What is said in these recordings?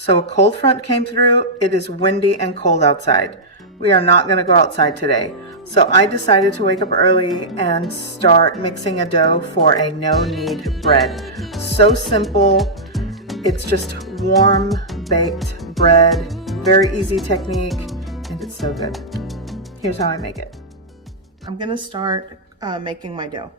So a cold front came through. It is windy and cold outside. We are not going to go outside today. So I decided to wake up early and start mixing a dough for a no-knead bread. So simple. It's just warm baked bread. Very easy technique, and it's so good. Here's how I make it. I'm going to start making my dough.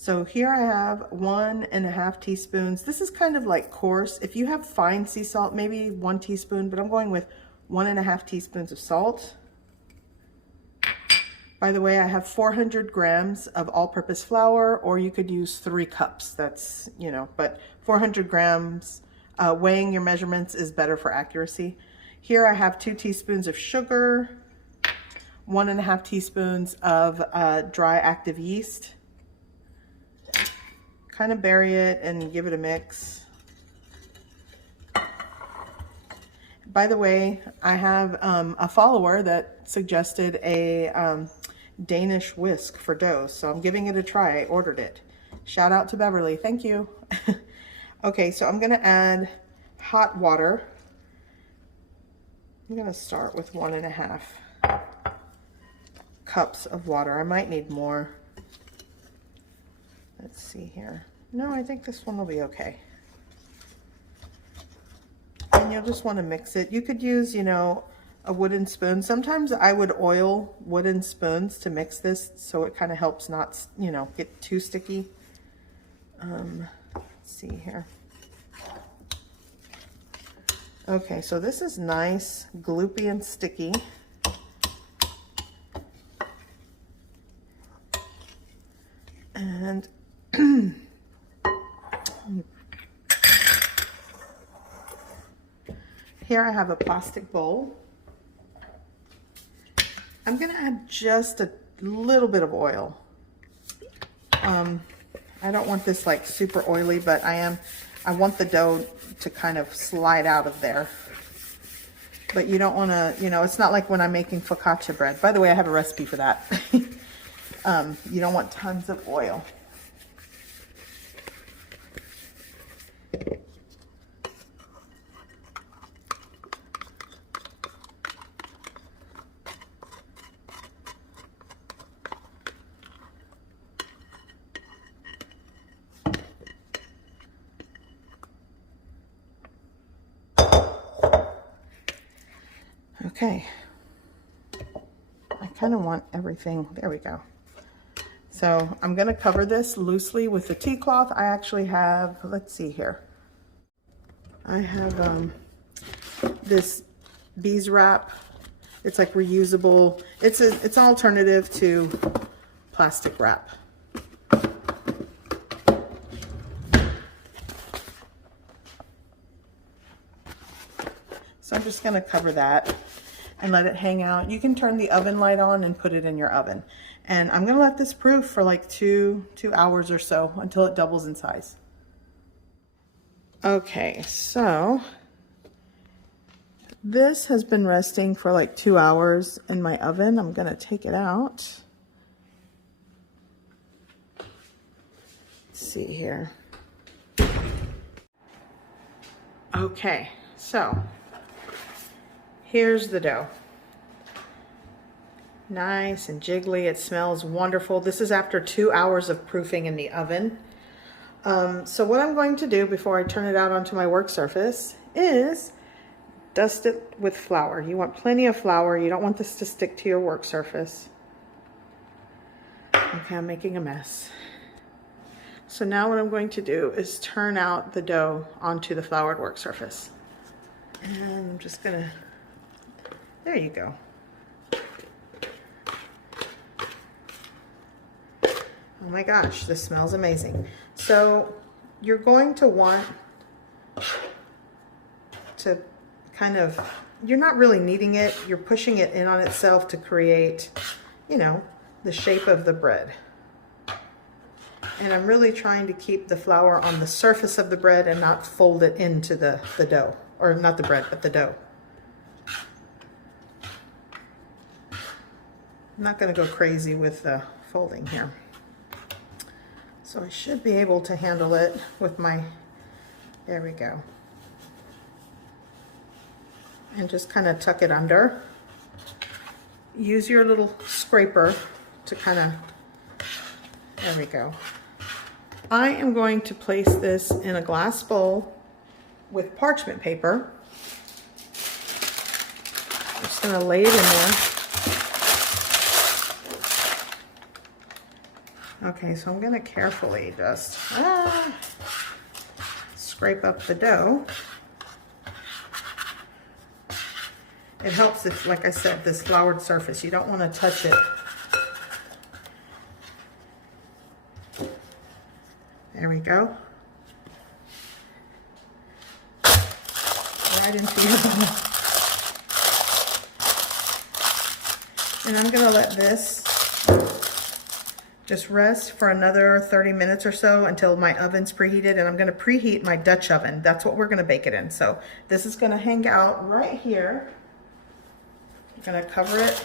So here I have 1.5 teaspoons. This is kind of like coarse. If you have fine sea salt, maybe 1 teaspoon, but I'm going with 1.5 teaspoons of salt. By the way, I have 400 grams of all-purpose flour, or you could use 3 cups. That's, you know, but 400 grams, weighing your measurements is better for accuracy. Here I have 2 teaspoons of sugar, 1.5 teaspoons of dry active yeast. Kind of bury it and give it a mix. By the way, I have a follower that suggested a Danish whisk for dough, so I'm giving it a try. I ordered it. Shout out to Beverly, thank you. Okay, so I'm gonna add hot water. I'm gonna start with 1.5 cups of water. I might need more. Let's see here. No, I think this one will be okay. And you'll just want to mix it. You could use, you know, a wooden spoon. Sometimes I would oil wooden spoons to mix this so it kind of helps not, you know, get too sticky. Let's see here. Okay, so this is nice, gloopy and sticky. And here I have a plastic bowl. I'm gonna add just a little bit of oil. I don't want this like super oily, but I want the dough to kind of slide out of there. But you don't wanna, you know, it's not like when I'm making focaccia bread. By the way, I have a recipe for that. You don't want tons of oil. Okay, I kind of want everything, there we go. So I'm gonna cover this loosely with the tea cloth. I actually have, let's see here. I have this bees wrap. It's like reusable. It's an alternative to plastic wrap. So I'm just gonna cover that and let it hang out. You can turn the oven light on and put it in your oven. And I'm gonna let this proof for like two hours or so until it doubles in size. Okay, so this has been resting for like 2 hours in my oven. I'm gonna take it out. Let's see here. Okay, so here's the dough. Nice and jiggly. It smells wonderful. This is after 2 hours of proofing in the oven. So what I'm going to do before I turn it out onto my work surface is dust it with flour. You want plenty of flour. You don't want this to stick to your work surface. Okay, I'm making a mess. So now what I'm going to do is turn out the dough onto the floured work surface. And I'm just gonna, there you go. Oh my gosh, this smells amazing. So you're going to want to kind of, you're not really kneading it, you're pushing it in on itself to create, you know, the shape of the bread. And I'm really trying to keep the flour on the surface of the bread and not fold it into the dough. Or not the bread, but the dough. I'm not going to go crazy with the folding here. So I should be able to handle it with my, there we go. and just kind of tuck it under. Use your little scraper to kind of, there we go. I am going to place this in a glass bowl with parchment paper. I'm just going to lay it in there. Okay, so I'm going to carefully just scrape up the dough. It helps if, like I said, this floured surface, you don't want to touch it. There we go. Right into your bowl. And I'm going to let this just rest for another 30 minutes or so until my oven's preheated, and I'm going to preheat my Dutch oven. That's what we're going to bake it in. So this is going to hang out right here. I'm going to cover it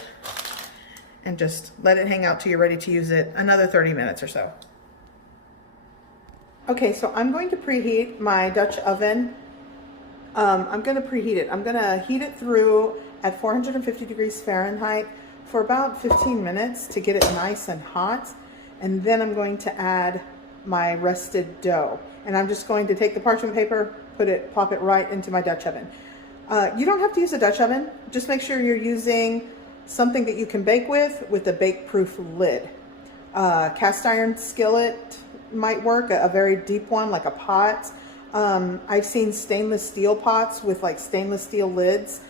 and just let it hang out till you're ready to use it, another 30 minutes or so. Okay, so I'm going to preheat my Dutch oven. I'm going to preheat it. I'm going to heat it through at 450 degrees Fahrenheit for about 15 minutes to get it nice and hot. And then I'm going to add my rested dough. And I'm just going to take the parchment paper, pop it right into my Dutch oven. You don't have to use a Dutch oven. Just make sure you're using something that you can bake with a bake-proof lid. Cast iron skillet might work, a very deep one like a pot. I've seen stainless steel pots with like stainless steel lids.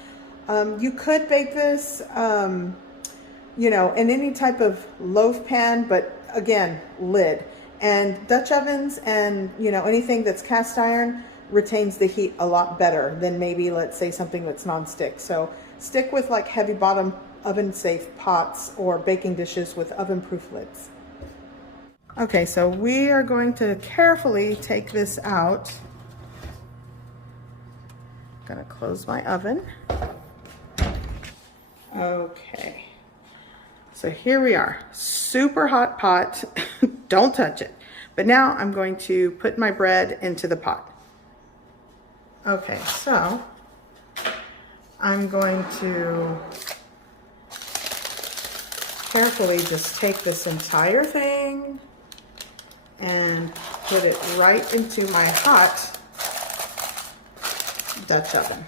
You could bake this, you know, in any type of loaf pan, but again, lid. And Dutch ovens and, you know, anything that's cast iron retains the heat a lot better than maybe, let's say, something that's non-stick. So stick with like heavy bottom oven safe pots or baking dishes with oven proof lids. Okay, so we are going to carefully take this out. Gonna close my oven. Okay, so here we are, super hot pot. Don't touch it. But now I'm going to put my bread into the pot. Okay, so I'm going to carefully just take this entire thing and put it right into my hot Dutch oven.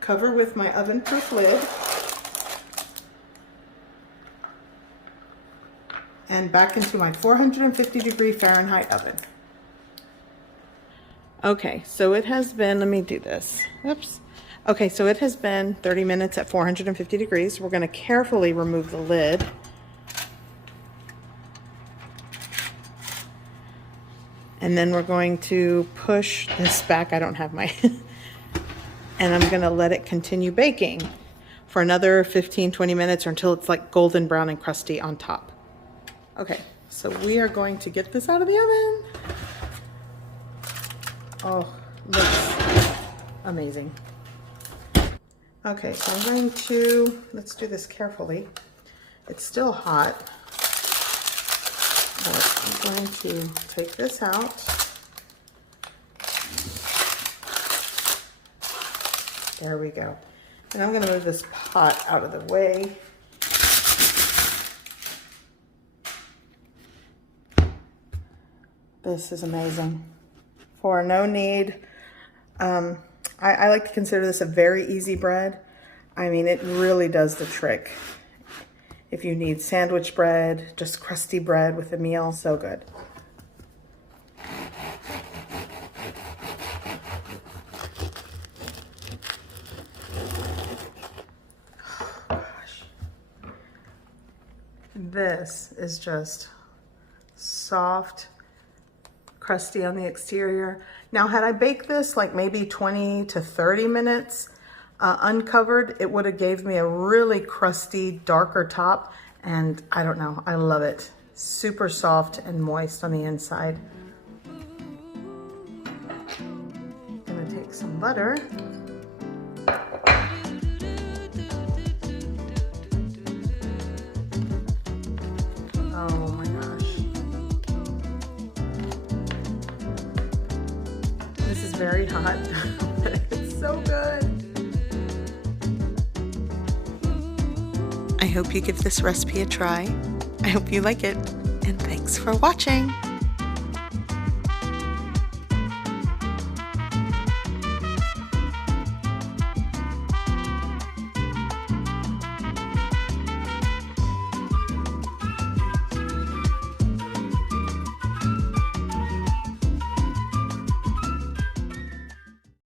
Cover with my oven-proof lid and back into my 450 degree Fahrenheit oven. Okay, so it has been, let me do this. Oops. Okay, so it has been 30 minutes at 450 degrees. We're going to carefully remove the lid. And then we're going to push this back. I don't have my, and I'm going to let it continue baking for another 15-20 minutes or until it's like golden brown and crusty on top. Okay, so we are going to get this out of the oven. Oh, looks amazing. Okay, so I'm going to, let's do this carefully. It's still hot. But I'm going to take this out. There we go. And I'm going to move this pot out of the way. This is amazing. For no knead, I like to consider this a very easy bread. I mean, it really does the trick. If you need sandwich bread, just crusty bread with a meal, so good. Oh, gosh. This is just soft, crusty on the exterior. Now, had I baked this like maybe 20 to 30 minutes uncovered, it would have gave me a really crusty, darker top, and I don't know, I love it. Super soft and moist on the inside. I'm gonna take some butter. Oh my gosh. This is very hot, but it's so good. I hope you give this recipe a try. I hope you like it, and thanks for watching.